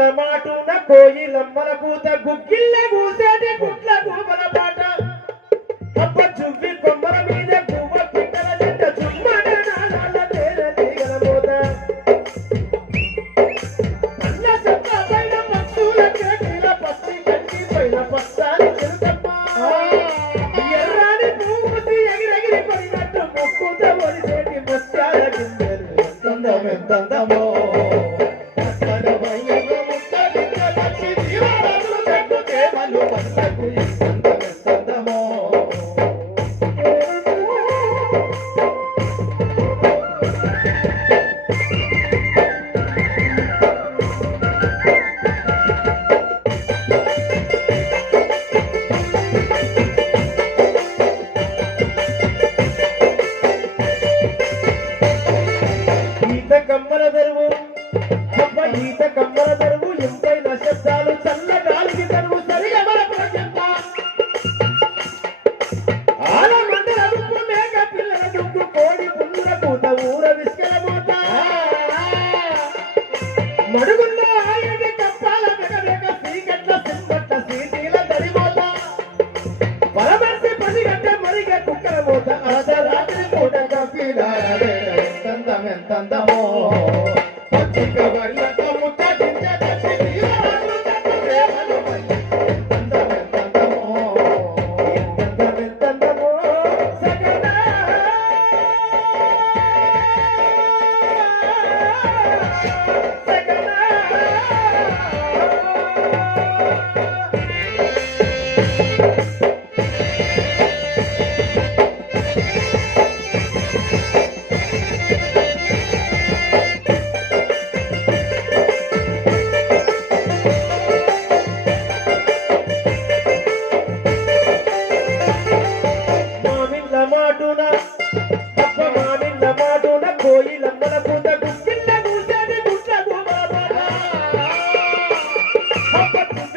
మామిళ్ళ మాటున కోయిలమ్మల కూత గుగ్గిళ్ళ కూసేటి గుట్ల గూబల పాట. తప్ప చువ్వి కొమ్మల మీద గువ్వ పిట్టల జంట చుమ్మన నాలాల తేనె తీగల మోత. అన్న చెత్త పైన పక్షుల కంటి పైన ఎర్రాని పూసి ఎగిరెగిరి పడినట్టు శబ్దాలు చల్ల గాలికి తరువు సరిగా మన ప్రజంత ఆల మండల దుక్కు మేక పిల్లల దుక్కు కోడి పుల్ల పూత ఊర విస్కల మూత మడుగుల్లో కప్పాల సీకట్ల సింబట్ల సీటీల పది గంట మరిగ కుక్కల మూత పూట ఎంతందం ఎంతందమో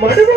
murder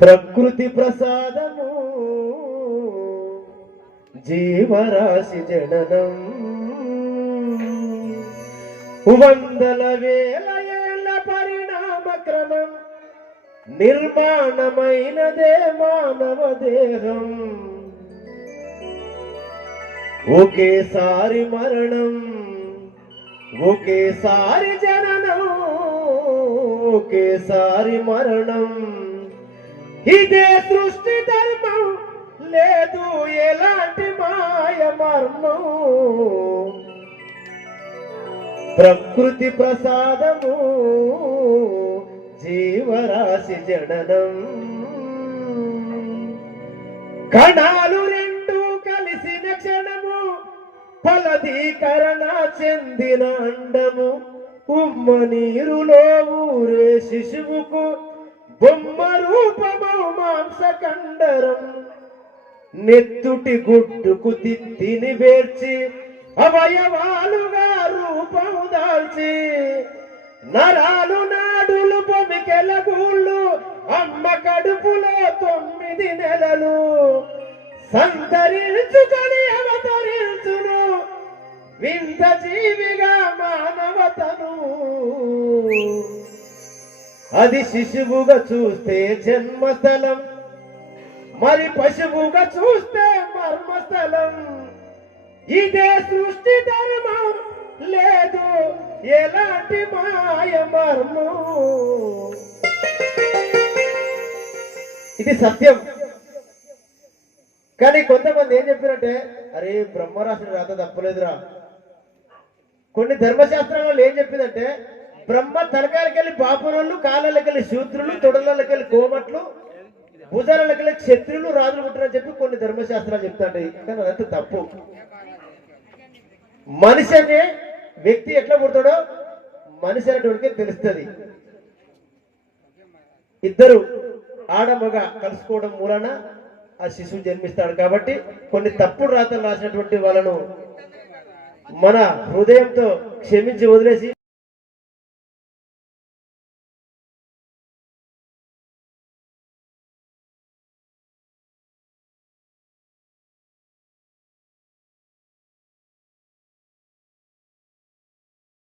ప్రకృతి ప్రసాదము. జీవరాశి జననం. వందల వేల ఏళ్ళ పరిణామ క్రమం. నిర్మాణమైనదే మానవ దేహం. ఒకేసారి మరణం ఒకేసారి జననం ఒకేసారి మరణం. ఇదే సృష్టి ధర్మం. లేదు ఎలాంటి మాయ మర్మం. ప్రకృతి ప్రసాదము జీవరాశి జడనం కణాలు రెండు కలిసిన క్షణము ఫలదీకరణ చెందిన అండము. ఉమ్మ నీరులో ఊరే శిశువుకు బొమ్మ రూపము మాంస కండరం నెత్తుటి గుడ్డుకు తిత్తిని వేర్చి అవయవాలుగా రూపము దాల్చి నరాలు నాడులు పొమికెల గూళ్ళు అమ్మ కడుపులో తొమ్మిది నెలలు. సంతరించుకొని అవతరించును వింత జీవిగా అది శిశువుగా చూస్తే జన్మస్థలం. మరి పశువుగా చూస్తే మర్మస్థలం. ఇదే సృష్టి ధర్మం. లేదు ఎలాంటి మాయ మర్మం? ఇది సత్యం. కానీ కొంతమంది ఏం చెప్పారంటే అరే బ్రహ్మరాశుడు రాత తప్పలేదురా. కొన్ని ధర్మశాస్త్రాలలో ఏం చెప్పిందంటే బ్రహ్మ తలకాయలకెళ్ళి బాపురోళ్ళు కాళ్ళకెళ్ళి శూద్రులు తొడలకెళ్ళి కోమట్లు భుజాలకెళ్ళి క్షత్రులు రాజులు పుట్టారని చెప్పి కొన్ని ధర్మశాస్త్రాలు చెప్తాంటాయి కానీ అదంతా తప్పు. మనిషి అనే వ్యక్తి ఎట్లా పుడతాడో మనిషి అనేటువంటి తెలుస్తుంది. ఇద్దరు ఆడమగ కలుసుకోవడం మూలన ఆ శిశువు జన్మిస్తాడు కాబట్టి కొన్ని తప్పుడు రాతలు రాసినటువంటి వాళ్ళను మన హృదయంతో క్షమించి వదిలేసి